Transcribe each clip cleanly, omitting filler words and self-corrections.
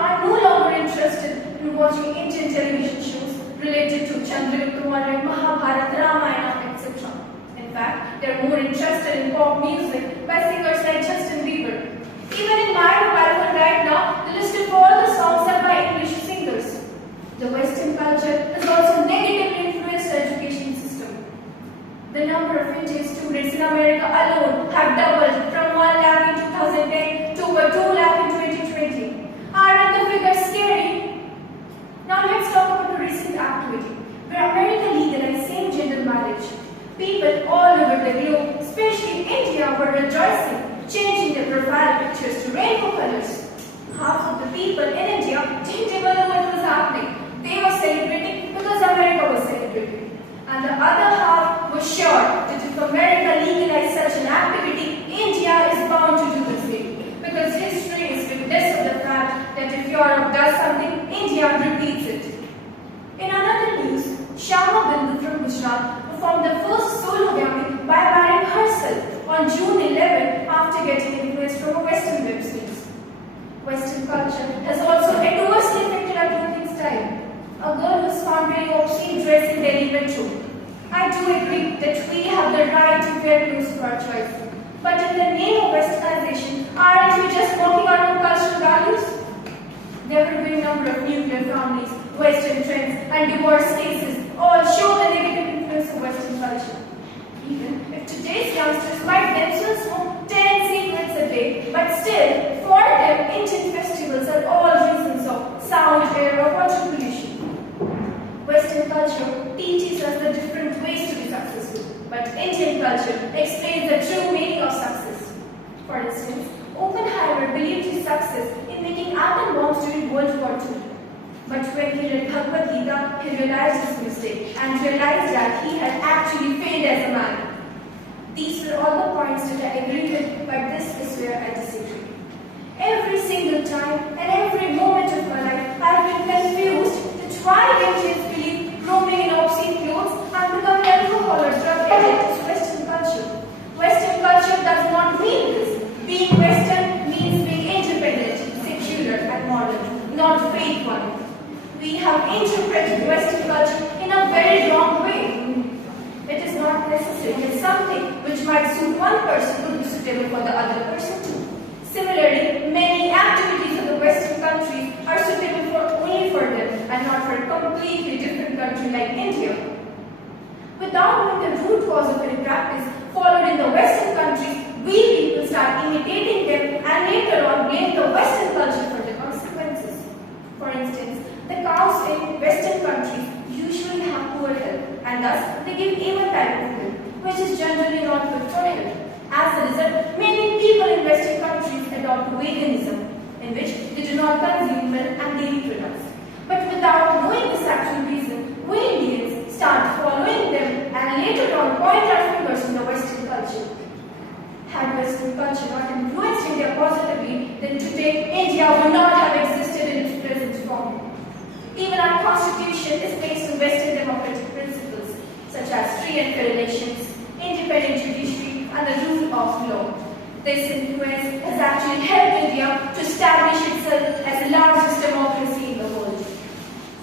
are no longer interested in watching Indian television shows related to Chandragupta Maurya, Mahabharata, Ramayana, etc. In fact, they are more interested in pop music by singers like Justin Bieber. Even in my mobile phone right now, the list of all the songs are by English singers. The Western culture has also negatively influenced the education system. The number of Indian students in America alone have doubled from 1 lakh in 2010 to over 2 lakh in 2020. Aren't the figures scary? Now let's talk about a recent activity where America legalized same-gender marriage. People all over the globe, especially in India, were rejoicing, changing their profile pictures to rainbow colors. Half of the people in India didn't even know what was happening. They were celebrating because America was celebrating. And the other half was sure that if America legalized such an activity, India is bound to do the same. Because history is witness of the fact that if Europe does something, India repeats it. In another news, Shyama Bindu from Gujarat performed the first sologamy by marrying herself on June 11 after getting influence from a Western web series. Western culture has also adversely affected our clothing style. A girl was found wearing obscene dress in Delhi metro. I do agree that we have the right to wear clothes of our choice. But in the name of westernization, aren't we just mocking our own cultural values? There will be a number of nuclear families, Western trends, and divorce cases all show the negative influence of Western culture. Even if today's youngsters might themselves smoke 10 cigarettes a day, but still, for them, Indian festivals are all reasons of sound, air, or water pollution. Western culture teaches us the different ways to be successful, but Indian culture explains the true meaning of success. For instance, Oppenheimer believed his success in making atom bombs during World War II. But when he read Bhagavad Gita, he realized his mistake and realized that he had actually failed as a man. These were all the points that I agreed with, but this is where I disagree. Every single time and every moment of my life, I have been confused that why Indians believe roaming in obscene clothes and becoming alcohol or drug addicts is Western culture. Western culture does not mean this. Being Western means being independent, secular, and modern, not fake one. We have interpreted Western culture in a very wrong way. It is not necessary that something which might suit one person would be suitable for the other person too. Similarly, many activities of the Western countries are suitable only for them and not for a completely different country like India. Without knowing the root cause of any practice followed in the Western countries, we people start imitating them and later on blame the Western culture for the consequences. For instance, the cows in Western countries usually have poor health and thus they give even type of milk, which is generally not good for health. As a result, many people in Western countries adopt veganism, in which they do not consume milk and dairy products. But without knowing this actual reason, we Indians start following them and later on point our fingers in the Western culture. Had Western culture not influenced India positively, then today India would not have existed in its present form. Even our constitution is based on Western democratic principles, such as free and fair elections, independent judiciary, and the rule of law. This influence has actually helped India to establish itself as the largest democracy in the world.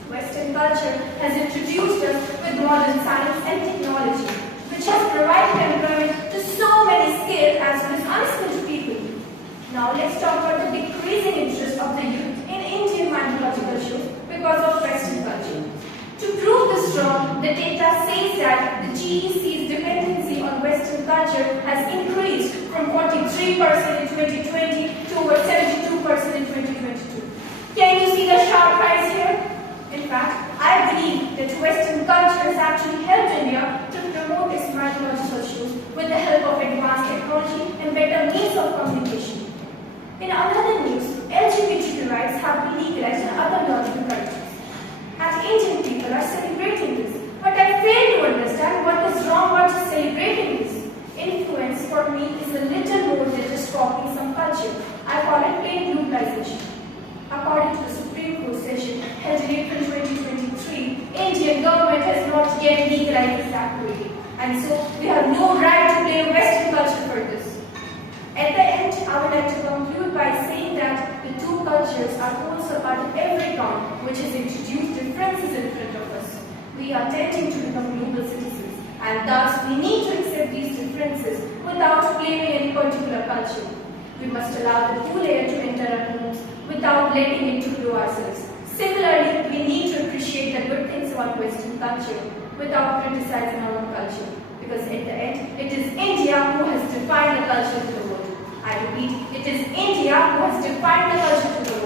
Western culture has introduced us with modern science and technology, which has provided employment to so many skilled as well as unskilled people. Now let's talk about the decreasing interest of the youth in Indian mythological shows because of Western culture. To prove this wrong, the data says that the GEC's dependency on Western culture has increased from 43% in 2020 to over 72% in 2022. Can you see the sharp rise here? In fact, I believe that Western culture has actually helped India to promote its mythological shows with the help of advanced technology and better means of communication. In another news, LGBTQ rights have been legalized in other European countries. And Indian people are celebrating this. But I fail to understand what is wrong about just celebrating this. Influence for me is a little more than just copying some culture. I call it plain globalization. According to the Supreme Court session held in April 2023, Indian government has not yet legalized this activity. And so we have no right to blame Western culture for this. At the end, I would like to conclude by saying that the two cultures are also our which has introduced differences in front of us. We are tending to become global citizens, and thus we need to accept these differences without blaming any particular culture. We must allow the new layer to enter our homes without letting it to grow ourselves. Similarly, we need to appreciate the good things about Western culture without criticizing our own culture, because at the end, it is India who has defined the culture to the world. I repeat, it is India who has defined the culture to the world.